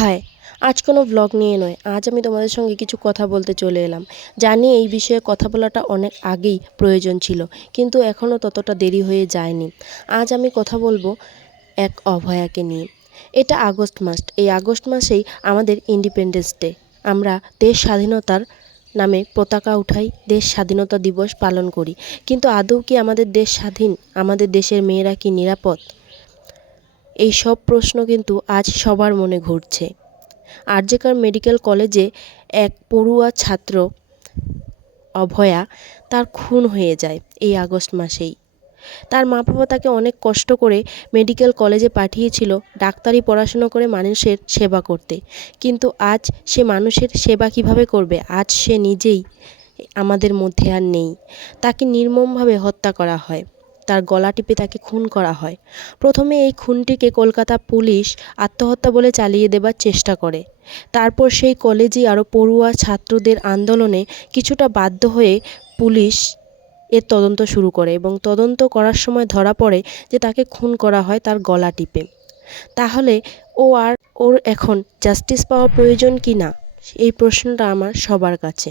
High আজ কোনো blog নিয়ে নয়, আজ আমি তোমাদের সঙ্গে কিছু কথা বলতে চলে এলাম। জানি এই বিষয়ে কথা বলাটা অনেক আগেই প্রয়োজন ছিল, কিন্তু এখনও ততটা দেরি হয়ে যায়নি। আজ আমি কথা বলব এক অভয়াকে নিয়ে। এটা আগস্ট মাস, এই আগস্ট মাসেই আমাদের ইন্ডিপেন্ডেন্স ডে আমরা দেশ স্বাধীনতার নামে পতাকা উঠাই, দেশ স্বাধীনতা দিবস পালন করি। কিন্তু আদৌ কি আমাদের দেশ স্বাধীন? আমাদের দেশের মেয়েরা কি নিরাপদ? এই সব প্রশ্ন কিন্তু আজ সবার মনে ঘুরছে। আরজেকার মেডিকেল কলেজে এক পড়ুয়া ছাত্র অভয়া তার খুন হয়ে যায় এই আগস্ট মাসেই। তার মা বাবা তাকে অনেক কষ্ট করে মেডিকেল কলেজে পাঠিয়েছিল, ডাক্তারি পড়াশুনো করে মানুষের সেবা করতে। কিন্তু আজ সে মানুষের সেবা কীভাবে করবে? আজ সে নিজেই আমাদের মধ্যে আর নেই। তাকে নির্মমভাবে হত্যা করা হয়। তার গলা টিপে তাকে খুন করা হয়। প্রথমে এই খুনটিকে কলকাতা পুলিশ আত্মহত্যা বলে চালিয়ে দেবার চেষ্টা করে। তারপর সেই কলেজে আরও পড়ুয়া ছাত্রদের আন্দোলনে কিছুটা বাধ্য হয়ে পুলিশ এর তদন্ত শুরু করে এবং তদন্ত করার সময় ধরা পড়ে যে তাকে খুন করা হয় তার গলা টিপে। তাহলে ও আর ওর এখন জাস্টিস পাওয়া প্রয়োজন কি না? এই প্রশ্নটা আমার সবার কাছে।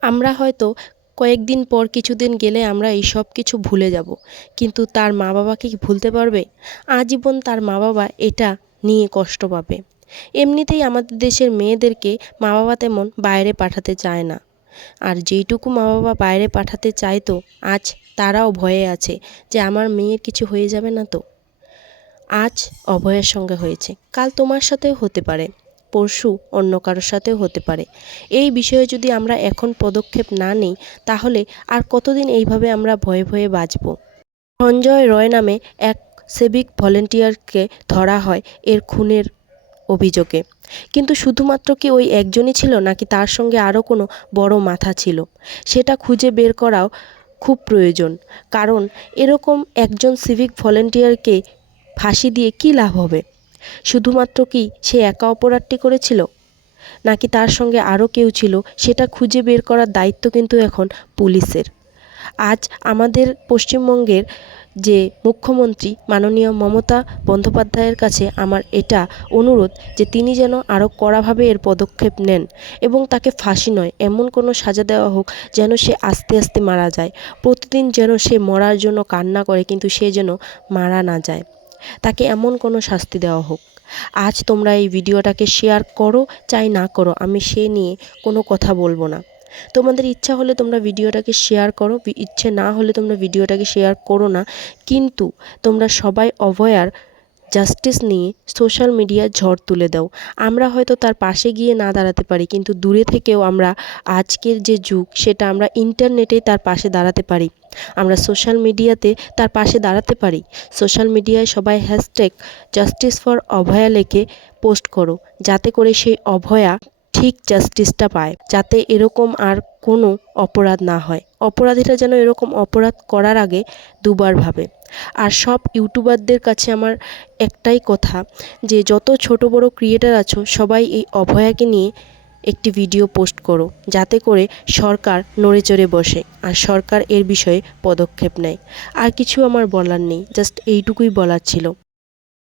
আমরা হয়তো কয়েকদিন পর কিছুদিন গেলে আমরা এই সব কিছু ভুলে যাব। কিন্তু তার মা বাবাকে কি ভুলতে পারবে? আজীবন তার মা বাবা এটা নিয়ে কষ্ট পাবে। এমনিতেই আমাদের দেশের মেয়েদেরকে মা বাবা তেমন বাইরে পাঠাতে চায় না। আর যেইটুকু মা বাবা বাইরে পাঠাতে চাইতো আজ তারাও ভয়ে আছে যে আমার মেয়ের কিছু হয়ে যাবে না তো। আজ অভয়ের সঙ্গে হয়েছে। কাল তোমার সাথেও হতে পারে। পরশু অন্য কারোর সাথেও হতে পারে। এই বিষয়ে যদি আমরা এখন পদক্ষেপ না নিই, তাহলে আর কতদিন এইভাবে আমরা ভয়ে ভয়ে বাঁচব? সঞ্জয় রয় নামে এক সিভিক ভলেন্টিয়ারকে ধরা হয় এর খুনের অভিযোগে। কিন্তু শুধুমাত্র কি ওই একজনই ছিল, নাকি তার সঙ্গে আরও কোনো বড় মাথা ছিল? সেটা খুঁজে বের করাও খুব প্রয়োজন। কারণ এরকম একজন সিভিক ভলেন্টিয়ারকে ফাঁসি দিয়ে কী লাভ হবে? শুধুমাত্র কি সে একা অপরাধটি করেছিল? নাকি তার সঙ্গে আরও কেউ ছিল, সেটা খুঁজে বের করার দায়িত্ব কিন্তু এখন পুলিশের। আজ আমাদের পশ্চিমবঙ্গের যে মুখ্যমন্ত্রী মাননীয় মমতা বন্দ্যোপাধ্যায়ের কাছে আমার এটা অনুরোধ যে তিনি যেন আরও কড়াভাবে এর পদক্ষেপ নেন এবং তাকে ফাঁসি নয়, এমন কোনো সাজা দেওয়া হোক যেন সে আস্তে আস্তে মারা যায়। প্রতিদিন যেন সে মরার জন্য কান্না করে কিন্তু সে যেন মারা না যায়। তাকে এমন কোনো শাস্তি দেওয়া হোক। আজ তোমরা এই ভিডিওটাকে শেয়ার করো, চাই না করো, আমি সে নিয়ে কোনো কথা বলব না। তোমাদের ইচ্ছা হলে তোমরা ভিডিওটাকে শেয়ার করো ইচ্ছে না হলে তোমরা ভিডিওটাকে শেয়ার করো না। কিন্তু তোমরা সবাই অভয়ার জাস্টিস নিয়ে সোশ্যাল মিডিয়ায় ঝড় তুলে দাও। আমরা হয়তো তার পাশে গিয়ে না দাঁড়াতে পারি, কিন্তু দূরে থেকেও আমরা আজকের যে যুগ, সেটা আমরা ইন্টারনেটেই তার পাশে দাঁড়াতে পারি। আমরা সোশ্যাল মিডিয়াতে তার পাশে দাঁড়াতে পারি। সোশ্যাল মিডিয়ায় সবাই হ্যাশট্যাগ জাস্টিস ফর অভয়া লেখে পোস্ট করো, যাতে করে সেই অভয়া ঠিক জাস্টিসটা পায়। যাতে এরকম আর কোনো অপরাধ না হয়। অপরাধীরা যেন এরকম অপরাধ করার আগে দুবার ভাবে। আর সব ইউটিউবারদের কাছে আমার একটাই কথা যে, যত ছোট বড় ক্রিয়েটার আছো, সবাই এই অভয়াকে নিয়ে একটি ভিডিও পোস্ট করো। যাতে করে সরকার নড়ে চড়ে বসে আর সরকার এর বিষয়ে পদক্ষেপ নেয়। আর কিছু আমার বলার নেই। জাস্ট এইটুকুই বলার ছিল।